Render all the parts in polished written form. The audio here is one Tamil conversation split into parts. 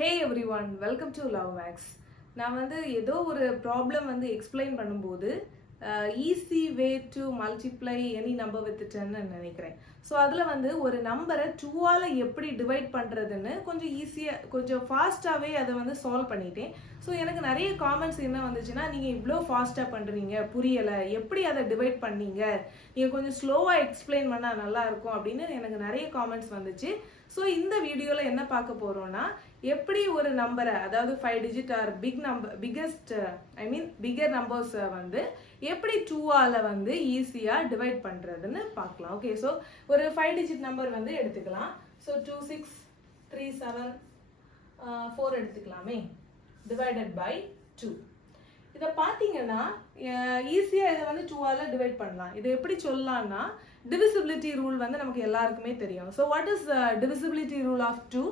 Hey everyone, welcome to Love Max. நான் ஏதோ ஒரு ப்ராப்ளம் எக்ஸ்பிளைன் பண்ணும்போது easy way to multiply any number with 10 நினைக்கிறேன். ஸோ அதில் ஒரு நம்பரை 2ஆல் எப்படி டிவைட் பண்ணுறதுன்னு கொஞ்சம் ஈஸியாக கொஞ்சம் ஃபாஸ்ட்டாகவே அதை சால்வ் பண்ணிட்டேன். ஸோ எனக்கு நிறைய காமெண்ட்ஸ் என்ன வந்துச்சுன்னா, நீங்கள் இவ்வளோ ஃபாஸ்ட்டாக பண்ணுறீங்க, புரியலை, எப்படி அதை டிவைட் பண்ணீங்க, நீங்கள் கொஞ்சம் ஸ்லோவாக எக்ஸ்பிளைன் பண்ணால் நல்லாயிருக்கும் அப்படின்னு எனக்கு நிறைய காமெண்ட்ஸ் வந்துச்சு. ஸோ இந்த வீடியோவில் என்ன பார்க்க போகிறோன்னா, எப்படி ஒரு நம்பரை, அதாவது 5 டிஜிட் ஆர் பிகர் நம்பர்ஸை எப்படி 2ஆல் ஈஸியாக டிவைட் பண்ணுறதுன்னு பார்க்கலாம். ஓகே, ஸோ ஒரு 5 டிஜிட் நம்பர் எடுத்துக்கலாம். ஸோ 2 6 3 7 4 எடுத்துக்கலாமே, டிவைடட் பை 2. இதை பார்த்தீங்கன்னா ஈஸியாக இதை 2ஆல் டிவைட் பண்ணலாம். இதை எப்படி சொல்லலாம்னா, டிவிசிபிலிட்டி ரூல் நமக்கு எல்லாருக்குமே தெரியும். So what is divisibility rule of 2?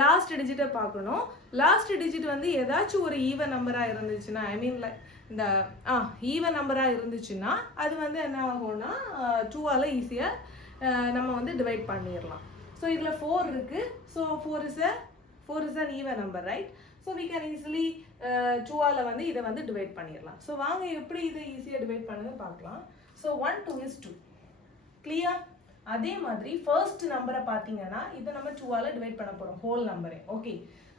Last டிஜிட்டை பார்க்கணும். லாஸ்ட் டிஜிட் ஏதாச்சும் ஒரு ஈவன் நம்பராக இருந்துச்சுன்னா, இந்த ஈவன் நம்பராக இருந்துச்சுன்னா அது என்ன ஆகும்னா 2ஆல் ஈஸியாக நம்ம டிவைட் பண்ணிடலாம். ஸோ இதில் 4 இருக்குது. So 4 is an even number, right? So we can easily 2ஆல் இதை டிவைட் பண்ணிடலாம். ஸோ வாங்க எப்படி இதை ஈஸியாக டிவைட் பண்ணுன்னு பார்க்கலாம். So 1 2 is 2. கிளியர்? அதே மாதிரி ஃபர்ஸ்ட் நம்பரை பார்த்தீங்கன்னா இதை நம்ம 2ஆல் டிவைட் பண்ண போகிறோம், ஹோல் நம்பரே. Okay,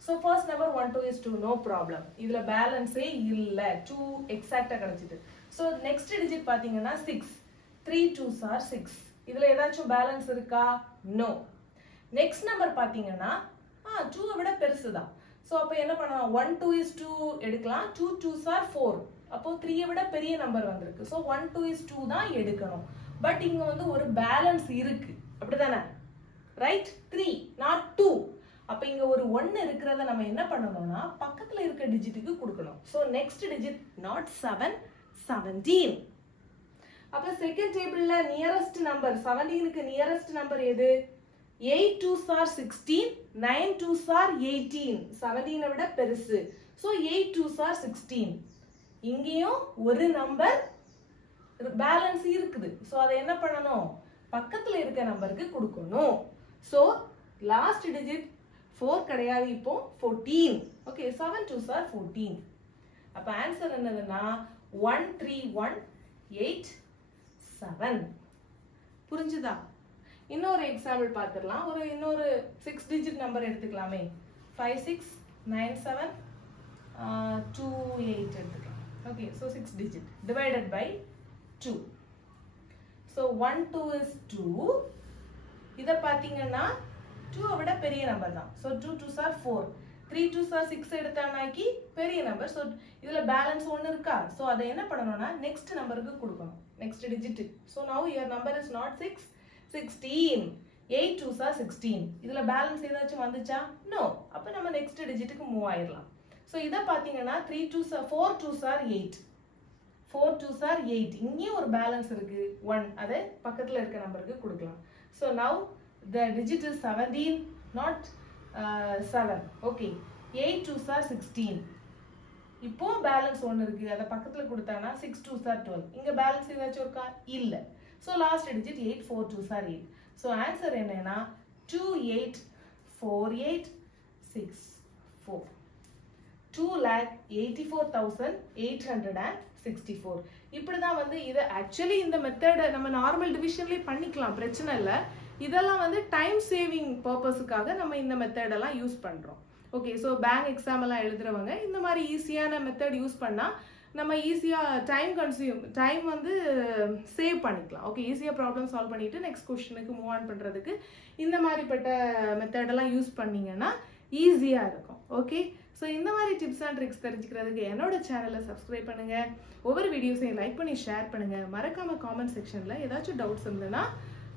so first number 1 2 is 2, no problem. இதில் பேலன்ஸே இல்லை, 2 எக்ஸாக்டாக கிடச்சிது. ஸோ நெக்ஸ்ட் டிஜிட் பார்த்தீங்கன்னா 6, 3 2s are 6. இதில் ஏதாச்சும் பேலன்ஸ் இருக்கா? நோ. நெக்ஸ்ட் நம்பர் பார்த்தீங்கன்னா 2 விட பெருசு தான். ஸோ அப்போ என்ன பண்ணலாம், 1 2 is 2 எடுக்கலாம், 2 2s are 4. அப்போ 3 விட பெரிய நம்பர் வந்திருக்கு. ஸோ 1 2 is 2 தான் எடுக்கணும். பட் இங்க ஒரு பேலன்ஸ் இருக்கு, அப்படிதானே? ரைட்? 3 நாட் 2. அப்ப இங்க ஒரு 1 இருக்கிறத நம்ம என்ன பண்ணணும்னா பக்கத்துல இருக்க டிஜிட்டுக்கு கொடுக்கணும். So next digit not 7 17. அப்ப செகண்ட் டேபிள்ல நியரஸ்ட் நம்பர் 17க்கு நியரஸ்ட் நம்பர் எது? 8 2s are 16, 9 2s are 18. 17 விட பெருசு. So 8 2s are 16. இங்கேயும் ஒரு நம்பர் பேலன்ஸ் இருக்குது. ஸோ அதை என்ன பண்ணணும், பக்கத்தில் இருக்க நம்பருக்கு கொடுக்கணும். ஸோ லாஸ்ட் டிஜிட் 4 கிடையாது, இப்போ 14. Okay, 7 2s are 14. அப்போ ஆன்சர் என்னதுன்னா 1 3 1 8 7. புரிஞ்சுதா? இன்னொரு எக்ஸாம்பிள் பார்த்துடலாம். இன்னொரு 6 டிஜிட் நம்பர் எடுத்துக்கலாமே. 5 6 9 7 2 8 எடுத்துக்கலாம். Okay, so 6 digit divided by 2. So 1 2 is 2. இதை பார்த்தீங்கன்னா 2 விட பெரிய நம்பர் தான். So 2 2s are 4, 3 2s are 6 எடுத்தானாக்கி பெரிய நம்பர். ஸோ இதில் பேலன்ஸ் 1 இருக்கா? ஸோ அதை என்ன பண்ணணும்னா நெக்ஸ்ட் நம்பருக்கு கொடுக்கணும், next digit. So now your number is not 6 16. 8 2s are 16. இதில் பேலன்ஸ் ஏதாச்சும் வந்துச்சா? நோ. அப்போ நம்ம நெக்ஸ்ட் டிஜிட்டுக்கு மூவ் ஆயிடலாம். ஸோ இதை பார்த்தீங்கன்னா 4 2s are 8. 4 2s are 8. இங்கேயும் ஒரு பேலன்ஸ் இருக்கு 1, அதை பக்கத்தில் இருக்க நம்பருக்கு கொடுக்கலாம். So now the digit is 17 not 7. Okay, 8 2s are 16. இப்போ பேலன்ஸ் 1 இருக்கு, அதை பக்கத்தில் கொடுத்தானா 6 2s are 12. இங்கே பேலன்ஸ் ஏதாச்சும் இருக்கா? இல்லை. So last digit 8 4 2s are 8. So answer என்னன்னா 2 8 4 8 6 4. 2,84,864. இப்படிதான் இதை ஆக்சுவலி இந்த மெத்தடை நம்ம நார்மல் டிவிஷன்லேயே பண்ணிக்கலாம், பிரச்சனை இல்லை. இதெல்லாம் டைம் சேவிங் பர்பஸுக்காக நம்ம இந்த மெத்தடெல்லாம் யூஸ் பண்ணுறோம். ஓகே, ஸோ பேங்க் எக்ஸாம் எல்லாம் எழுதுறவங்க இந்த மாதிரி ஈஸியான மெத்தட் யூஸ் பண்ணால் நம்ம ஈஸியாக டைம் சேவ் பண்ணிக்கலாம். ஓகே, ஈஸியாக ப்ராப்ளம் சால்வ் பண்ணிவிட்டு நெக்ஸ்ட் கொஸ்டினுக்கு மூவ் ஆன் பண்ணுறதுக்கு இந்த மாதிரிப்பட்ட மெத்தடெல்லாம் யூஸ் பண்ணிங்கன்னா ஈஸியாக இருக்கும். ஓகே, ஸோ இந்த மாதிரி டிப்ஸ் அண்ட் ட்ரிக்ஸ் தெரிஞ்சுக்கிறதுக்கு என்னோட சேனலை சப்ஸ்கிரைப் பண்ணுங்கள், ஒவ்வொரு வீடியோஸையும் லைக் பண்ணி ஷேர் பண்ணுங்கள், மறக்காமல் காமெண்ட் செக்ஷனில் ஏதாச்சும் டவுட்ஸ் இருந்ததுன்னா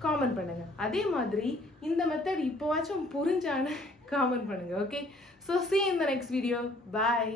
காமெண்ட் பண்ணுங்கள். அதே மாதிரி இந்த மெத்தட் இப்போவாச்சும் புரிஞ்சான்னு காமெண்ட் பண்ணுங்கள். Okay, so see you in the next video. Bye.